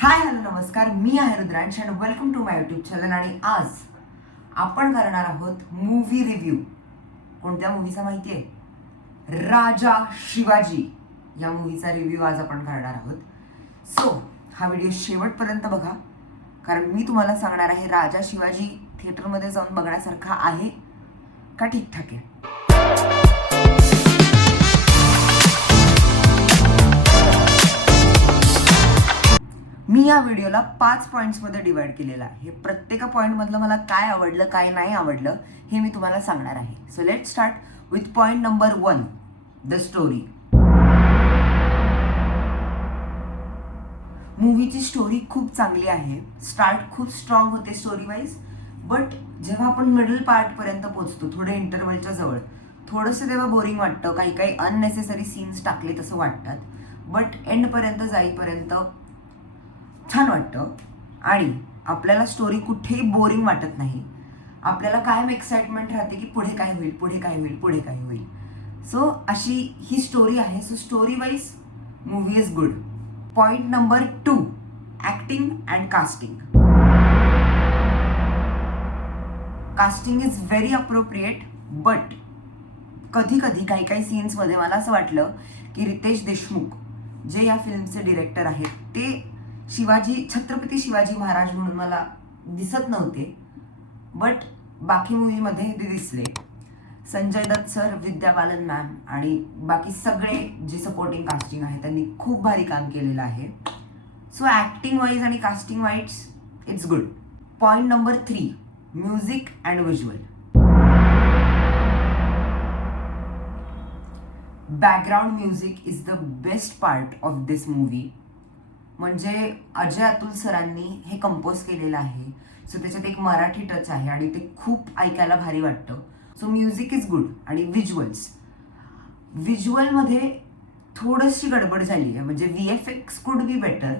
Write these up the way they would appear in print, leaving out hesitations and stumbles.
Hi hello नमस्कार, मी आहे Rudransh and welcome to my YouTube channel. आणि आज आपण करणार आहोत मूवी रिव्ह्यू. कोणत्या मूवीचा माहिती आहे? राजा शिवाजी या मूवीचा रिव्ह्यू आज आपण करणार आहोत. सो हा व्हिडिओ शेवटपर्यंत बघा, कारण मी तुम्हाला सांगणार आहे राजा शिवाजी थिएटरमध्ये जाऊन बघण्यासारखा आहे का ठीकठाक आहे. मी या व्हिडिओला 5 पॉईंट्समध्ये डिवाइड केलेला आहे. प्रत्येक पॉईंटमधलं मला काय आवडलं काय नाही आवडलं हे मी तुम्हाला सांगणार आहे. So let start with point number 1, the story. मूवीची स्टोरी खूप चांगली आहे. स्टार्ट खूप स्ट्रॉंग होते स्टोरी वाईज, बट जेव्हा आपण मिडल पार्टपर्यंत पोहोचतो, थोडे इंटरवलच्या जवळ, थोडंसं तेव्हा बोरिंग वाटतं. काही काही अननेसेसरी सीन्स टाकले तसं वाटतात, बट एंडपर्यंत जाईपर्यंत छान वाटतं आणि आपल्याला स्टोरी कुठेही बोरिंग वाटत नाही. आपल्याला कायम एक्साइटमेंट राहते की पुढे काय होईल, पुढे काय होईल, पुढे काय होईल. सो अशी ही स्टोरी आहे. So story wise movie is good. Point number 2, acting and casting. Casting is very appropriate, but कधी कधी काही काही सीन्समध्ये मला असं वाटलं की रितेश देशमुख जे या फिल्मचे डिरेक्टर आहेत ते छत्रपती शिवाजी महाराज म्हणून मला दिसत नव्हते, बट बाकी मूवीमध्ये ते दिसले. संजय दत्त सर, विद्या बालन मॅम आणि बाकी सगळे जे सपोर्टिंग कास्टिंग आहे त्यांनी खूप भारी काम केलेलं आहे. सो ॲक्टिंग वाईज आणि casting wise it's good. Point number 3, music and visual. Background music is the best part of this movie. म्हणजे अजय अतुल सरांनी हे कंपोज केलेलं आहे. सो त्याच्यात एक मराठी टच आहे आणि ते खूप ऐकायला भारी वाटतं. So music is good. आणि व्हिज्युअलमध्ये थोडीशी गडबड झाली आहे. म्हणजे VFX could be better.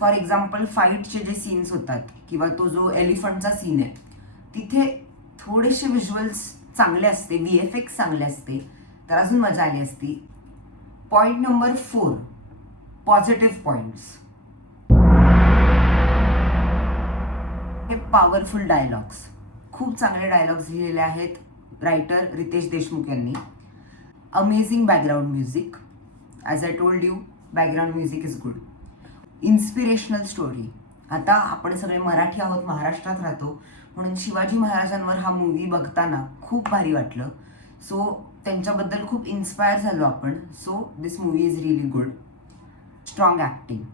For example फाईटचे जे सीन्स होतात किंवा तो जो एलिफंटचा सीन आहे तिथे थोडेसे व्हिज्युअल्स चांगले असते, VFX चांगले असते तर अजून मजा आली असती. Point number 4, positive points. हे पॉवरफुल डायलॉग्स, खूप चांगले डायलॉग्स लिहिलेले आहेत रायटर रितेश देशमुख यांनी. Amazing background music. As I told you, background music is good. Inspirational story. आता आपण सगळे मराठी आहोत, महाराष्ट्रात राहतो, म्हणून शिवाजी महाराजांवर हा मूवी बघताना खूप भारी वाटलं. सो त्यांच्याबद्दल खूप इन्स्पायर झालो आपण. So this movie is really good. Strong acting.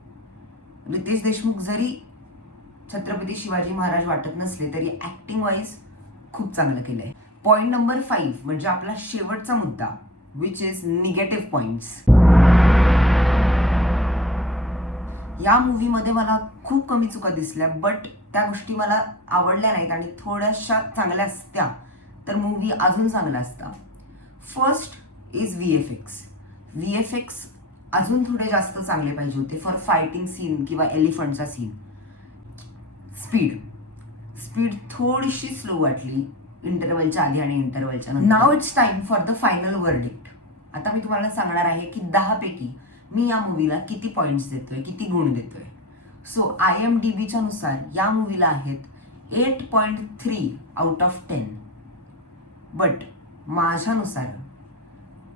Riteish Deshmukh जरी छत्रपती शिवाजी महाराज वाटत नसले तरी ॲक्टिंग वाईज खूप चांगलं केलं आहे. पॉईंट नंबर 5 म्हणजे आपला शेवटचा मुद्दा, विच इज निगेटिव्ह पॉईंट्स. या मूवीमध्ये मला खूप कमी चुका दिसल्या, बट त्या गोष्टी मला आवडल्या नाहीत आणि थोड्याशा चांगल्या असत्या तर मूवी अजून चांगला असता. फर्स्ट इज VFX अजून थोडे जास्त चांगले पाहिजे होते फॉर फायटिंग सीन किंवा एलिफंटचा सीन. स्पीड थोडीशी स्लो वाटली इंटरवलच्या आधी आणि इंटरवलच्या नंतर. Now it's time for the final verdict. आता मी तुम्हाला सांगणार आहे की 10 पैकी मी या मूवीला किती पॉईंट्स देतोय, किती गुण देतोय. सो IMDBच्या नुसार या मूवीला आहेत 8.3 आउट ऑफ 10, बट माझ्यानुसार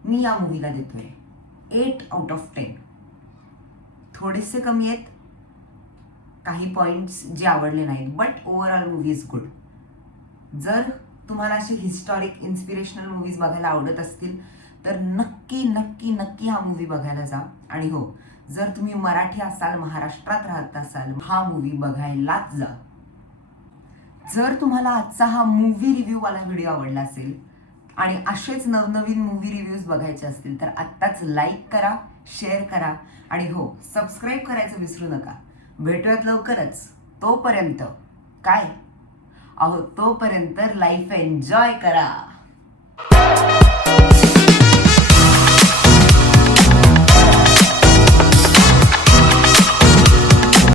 मी या मूवीला देतोय 8 आउट ऑफ 10. थोडेसे कमी आहेत, काही पॉईंट्स जे आवडले नाहीत, but overall movie is good. जर तुम्हाला अशी हिस्टॉरिक इन्स्पिरेशनल मूवीज बघायला आवडत असतील तर नक्की नक्की नक्की हा मूवी बघायला जा. आणि हो, जर तुम्ही मराठी असाल, महाराष्ट्रात राहत असाल, हा मूवी बघायलाच जा. जर तुम्हाला आजचा हा मूवी रिव्ह्यूवाला व्हिडिओ आवडला असेल आणि असेच नवनवीन मूवी रिव्ह्यूज बघायचे असतील तर आत्ताच लाईक करा, शेअर करा आणि हो, सबस्क्राईब करायचं विसरू नका. भेटूयात लवकरच. तोपर्यंत काय, तोपर्यंत लाईफ एन्जॉय करा.